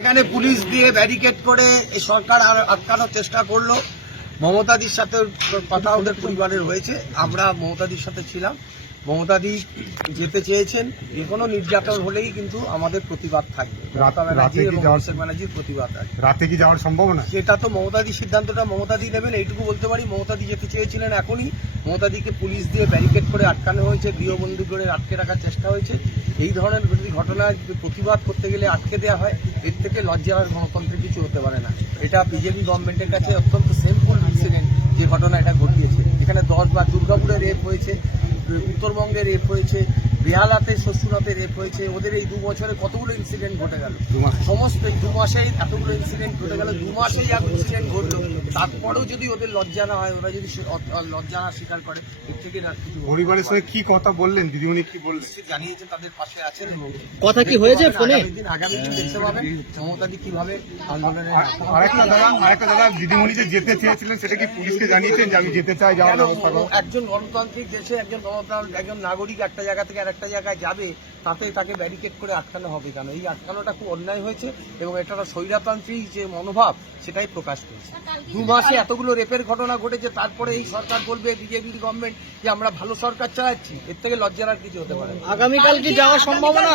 এখানে পুলিশ দিয়ে ব্যারিকেড করে এই সরকার আটকানোর চেষ্টা করলো। মমতাদির সাথে কথা ওদের পরিবারের হয়েছে, আমরা মমতাদির সাথে ছিলাম। মমতাদি যেতে চেয়েছেন, যে কোনো নির্যাতন হলেই কিন্তু আমাদের প্রতিবাদ থাকবে। অভিষেক ব্যানার্জির প্রতিবাদ আছে। রাতে কি যাওয়ার সম্ভাবনা? সেটা তো মমতাদির সিদ্ধান্তটা মমতাদি নেবেন, এইটুকু বলতে পারি। মমতাদি যেতে চেয়েছিলেন, এখনই মমতাদিকে পুলিশ দিয়ে ব্যারিকেড করে আটকানো হয়েছে, গৃহবন্দী করে আটকে রাখার চেষ্টা হয়েছে। এই ধরনের যদি ঘটনার প্রতিবাদ করতে গেলে আটকে দেওয়া হয়, এর থেকে লজ্জার গণতন্ত্রের কিছু হতে পারে না। এটা বিজেপি গভর্নমেন্টের কাছে অত্যন্ত সেমফুল ইনসিডেন্ট যে ঘটনা এটা ঘটিয়েছে। এখানে 10 বার দুর্গাপুরে রেপ হয়েছে, উত্তরবঙ্গে রেপ হয়েছে, বেহালাতে শ্বশুরাতে রেপ হয়েছে। ওদের এই 2 বছরে কতগুলো ইনসিডেন্ট ঘটে গেল, সমস্ত 2 মাসেই এতগুলো ইনসিডেন্ট ঘটে গেল। 2 মাসেই এত ইনসিডেন্ট ঘটলো, তারপরেও যদি ওদের লজ্জা না হয়, ওরা যদি লজ্জা না স্বীকার করে, এর থেকে না কিছু। পরিবারের সঙ্গে কি কথা বললেন দিদিমণি, কি বললেন? জানিয়েছে তাদের পাশে আছেন। কথা কি হয়েছে ফোনে? আগামী দিন দেখতে পাবেন মমতাদি কিভাবে আন্দোলনের। আরেকটা দাদা, দিদিমণি যে যেতে চেয়েছিলেন সেটা কি পুলিশকে জানিয়েছেন যে আমি যেতে চাই, যাওয়ার ব্যবস্থা করো? একজন গণতান্ত্রিক দেশে একজন নাগরিক একটা জায়গা থেকে আরেকটা জায়গায় যাবে, তাতে তাকে ব্যারিকেড করে আটকানো হবে কেন? এই আটকানোটা খুব অন্যায় হয়েছে এবং এটা স্বৈরতান্ত্রিক যে মনোভাব সেটাই প্রকাশ করেছে। 2 মাসে এতগুলো রেপের ঘটনা ঘটেছে, তারপরে এই সরকার বলবে, বিজেপির গভর্নমেন্ট, যে আমরা ভালো সরকার চালাচ্ছি। এর থেকে লজ্জার আর কিছু হতে পারে না। আগামীকাল কি যাওয়ার সম্ভাবনা?